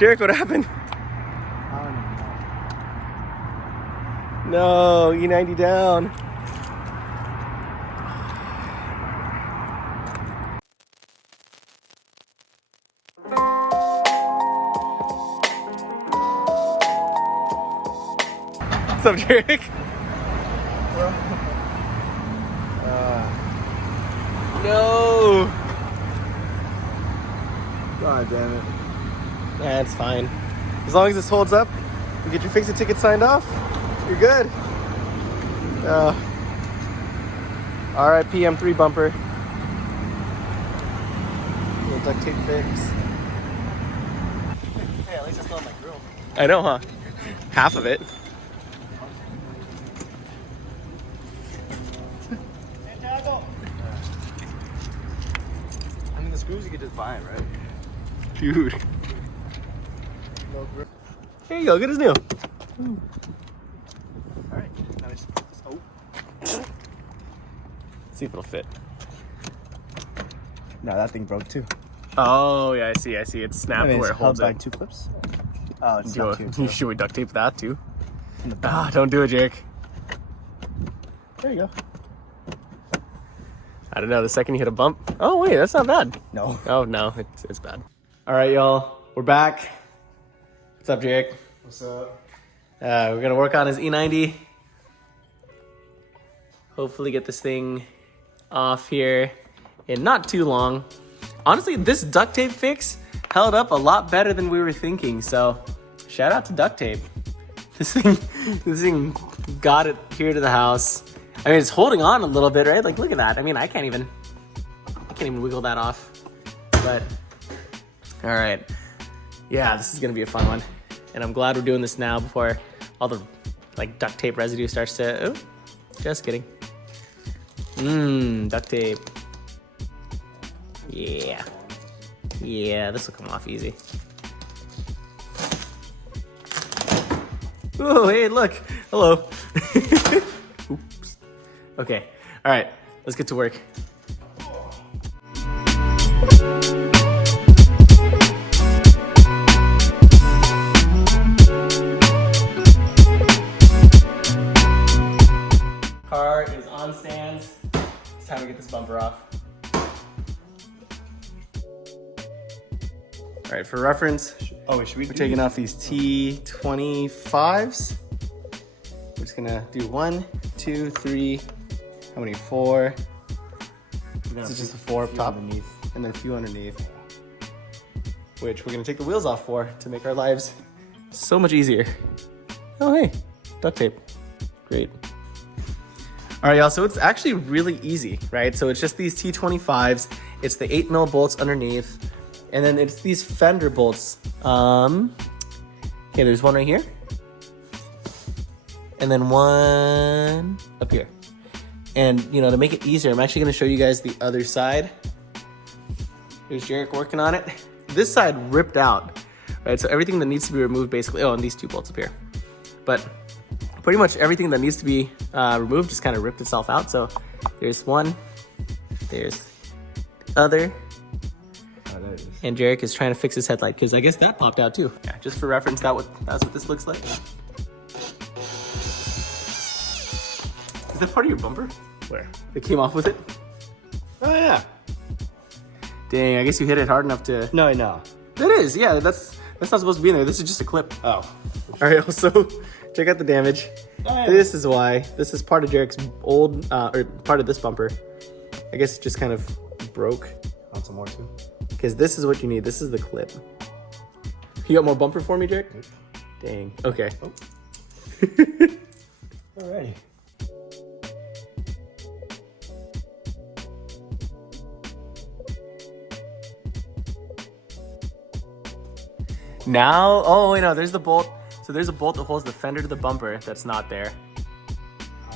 Jeric, what happened? I don't even know. No, E90 down. What's up, Jeric? No. God damn it. Yeah, it's fine. As long as this holds up, you get your fix-it ticket signed off, you're good. RIP M3 bumper. Little duct tape fix. Hey, at least it's not on my grill. I know, huh? Half of it. I mean, the screws you could just buy, right? Dude. Here you go, good as new. Alright, now it's oh. See if it'll fit. No, that thing broke too. Oh, yeah, I see. It's snapped where it holds by it. 2 clips. Oh, it's Yo, not 2. should we duct tape that too? In the back. Ah, don't do it, Jeric. There you go. I don't know, the second you hit a bump. Oh, wait, that's not bad. No. Oh, no, it's bad. All right, y'all, we're back. What's up, Jeric? What's up? We're gonna work on his E90. Hopefully get this thing off here in not too long. Honestly, this duct tape fix held up a lot better than we were thinking, so shout out to duct tape. This thing got it here to the house. I mean, it's holding on a little bit, right? Like, look at that. I mean, I can't even wiggle that off. But, all right. Yeah, this is gonna be a fun one. And I'm glad we're doing this now before all the like duct tape residue starts to, oh, just kidding. Duct tape. Yeah. Yeah, this will come off easy. Oh, hey, look. Hello. Oops. Okay. All right, let's get to work. Car is on stands. It's time to get this bumper off. All right, for reference, Oh, should we we're taking off these T25s. We're just gonna do 1, 2, 3, how many, 4? This is just a 4 up top, underneath. and then a few underneath. Which we're gonna take the wheels off for to make our lives so much easier. Oh, hey, duct tape, great. All right, y'all, so it's actually really easy, right? So it's just these T25s. It's the 8mm bolts underneath, and then it's these fender bolts. Okay, there's one right here, and then one up here. And, you know, to make it easier, I'm actually gonna show you guys the other side. Here's Jeric working on it. This side ripped out, right? So everything that needs to be removed basically, oh, and these 2 bolts up here. But pretty much everything that needs to be removed just kind of ripped itself out. So there's one, there's the other, Oh, there it is. and Jeric is trying to fix his headlight because I guess that popped out too. Yeah, just for reference, that's what this looks like. Is that part of your bumper? Where? It came off with it? Oh, yeah. Dang, I guess you hit it hard enough to... No, no. It is, yeah, that's not supposed to be in there. This is just a clip. Oh. All right, also, check out the damage. Oh, yeah. This is why. This is part of Jeric's old, or part of this bumper. I guess it just kind of broke. Want some more too? Because this is what you need. This is the clip. You got more bumper for me, Jeric? Nope. Dang. Okay. Oh. Alrighty. Now, oh wait, no, there's the bolt. So there's a bolt that holds the fender to the bumper that's not there.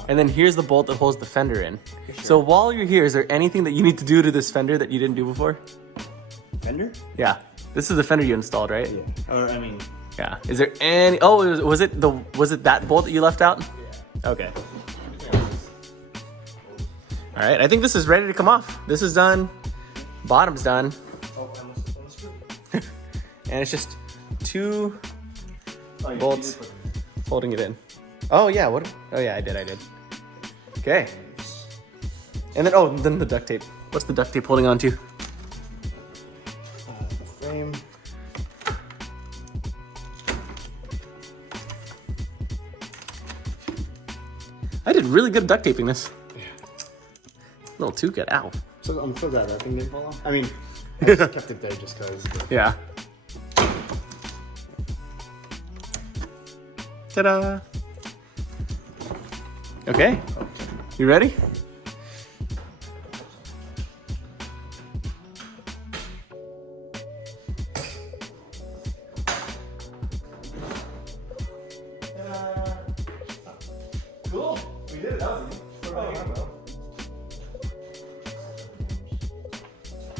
And then here's the bolt that holds the fender in. Sure. So while you're here, is there anything that you need to do to this fender that you didn't do before? Fender? Yeah. This is the fender you installed, right? Yeah. Or, I mean... Yeah. Is there any, oh, was it that bolt that you left out? Yeah. Okay. All right, I think this is ready to come off. This is done. Bottom's done. Oh, I almost screw. And it's just two Oh, yeah, bolts you did put it in. holding it in. Oh yeah, what? Oh yeah, I did. Okay. And then the duct tape. What's the duct tape holding on to? The frame. I did really good duct taping this. Yeah. A little too good. Ow. So I'm so glad that thing didn't fall off. I mean, I just kept it there just because. Yeah. Ta-da. Okay. You ready? Cool. We did it. That was easy.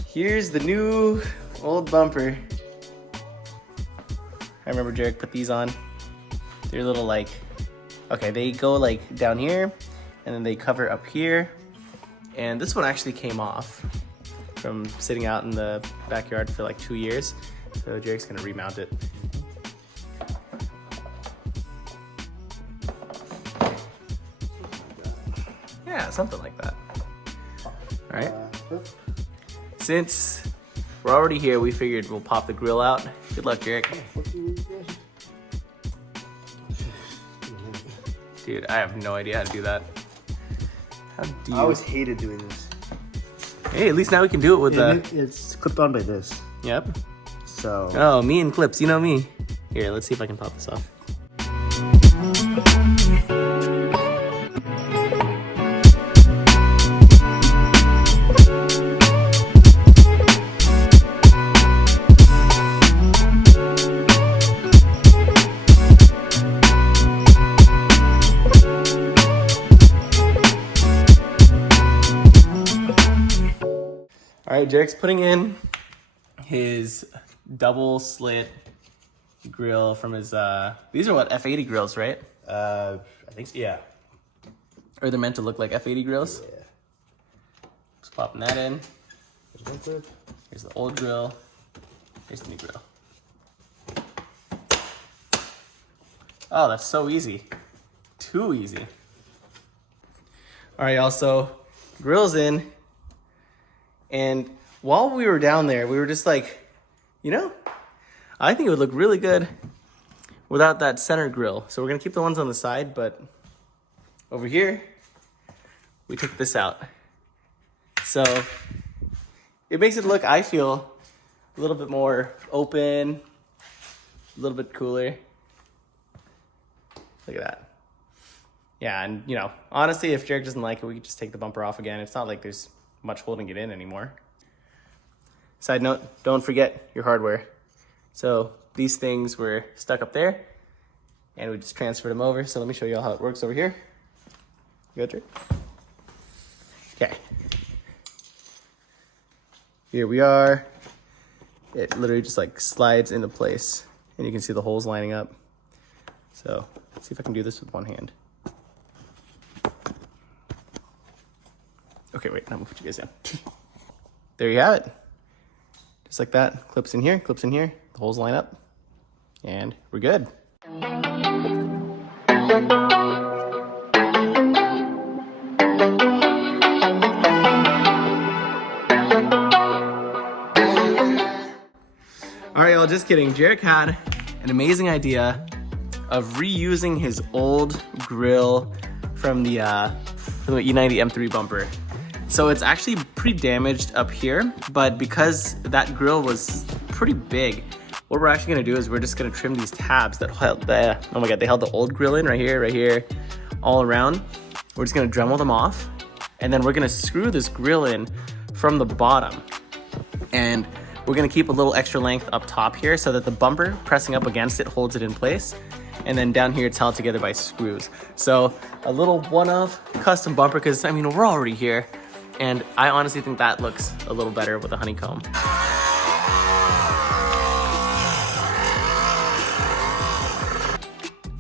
Here's the new old bumper. I remember Jeric put these on. They're little like, okay, they go like down here and then they cover up here. And this one actually came off from sitting out in the backyard for like 2 years. So Jeric's gonna remount it. Yeah, something like that. All right. Since we're already here, we figured we'll pop the grill out. Good luck, Jeric. Dude, I have no idea how to do that. How do you? I always hated doing this. Hey, at least now we can do it with the. It's clipped on by this. Yep. So. Oh, me and clips. You know me. Here, let's see if I can pop this off. All right, Jeric's putting in his double slit grill from his, these are what, F80 grills, right? I think so, yeah. Or they're meant to look like F80 grills. Yeah. Just popping that in. Here's the old grill. Here's the new grill. Oh, that's so easy. Too easy. All right, y'all, so grill's in. And while we were down there, we were just like, you know, I think it would look really good without that center grill. So we're gonna keep the ones on the side, but over here, we took this out. So it makes it look, I feel, a little bit more open, a little bit cooler. Look at that. Yeah, and you know, honestly, if Jeric doesn't like it, we could just take the bumper off again. It's not like there's much holding it in anymore. Side note, don't forget your hardware. So these things were stuck up there and we just transferred them over. So let me show you all how it works over here. You got Jeric? Okay. Here we are. It literally just like slides into place and you can see the holes lining up. So let's see if I can do this with one hand. Okay, wait, I'm gonna put you guys down. There you have it. Just like that, clips in here, the holes line up, and we're good. All right, y'all, just kidding. Jeric had an amazing idea of reusing his old grill from the E90 M3 Bumper. So it's actually pretty damaged up here, but because that grill was pretty big, what we're actually gonna do is we're just gonna trim these tabs that held the, oh my God, they held the old grill in right here, all around. We're just gonna Dremel them off, and then we're gonna screw this grill in from the bottom. And we're gonna keep a little extra length up top here so that the bumper pressing up against it holds it in place. And then down here it's held together by screws. So a little one-off custom bumper, because I mean, we're already here. And I honestly think that looks a little better with a honeycomb.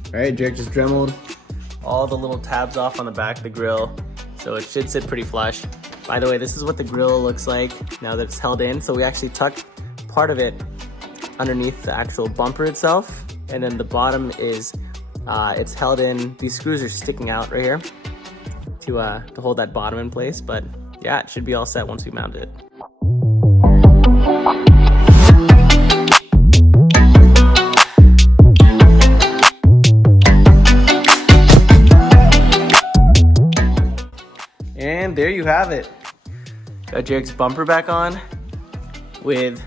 All right, Jeric just Dremeled all the little tabs off on the back of the grill, so it should sit pretty flush. By the way, this is what the grill looks like now that it's held in. So we actually tucked part of it underneath the actual bumper itself. And then the bottom is, it's held in, these screws are sticking out right here to hold that bottom in place. But yeah, it should be all set once we mount it. And there you have it. Got Jeric's bumper back on with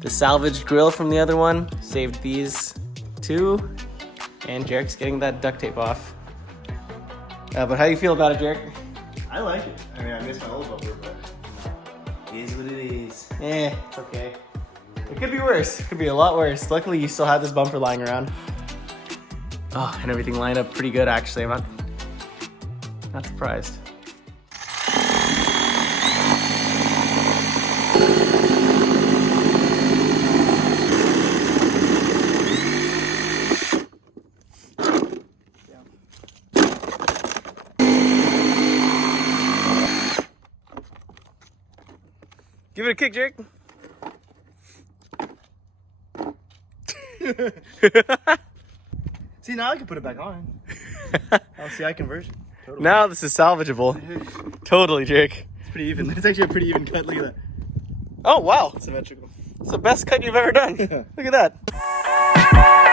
the salvaged grill from the other one. Saved these two. And Jeric's getting that duct tape off. But how you feel about it, Jeric? I like it. I mean, I miss my old bumper, but it is what it is. It's okay. It could be worse. It could be a lot worse. Luckily, you still have this bumper lying around. Oh, and everything lined up pretty good, actually. I'm not surprised. Give it a kick, Jeric. See, now I can put it back on. LCI conversion. Totally. Now this is salvageable. Totally, Jeric. It's pretty even. It's actually a pretty even cut. Look at that. Oh, wow. It's symmetrical. It's the best cut you've ever done. Look at that.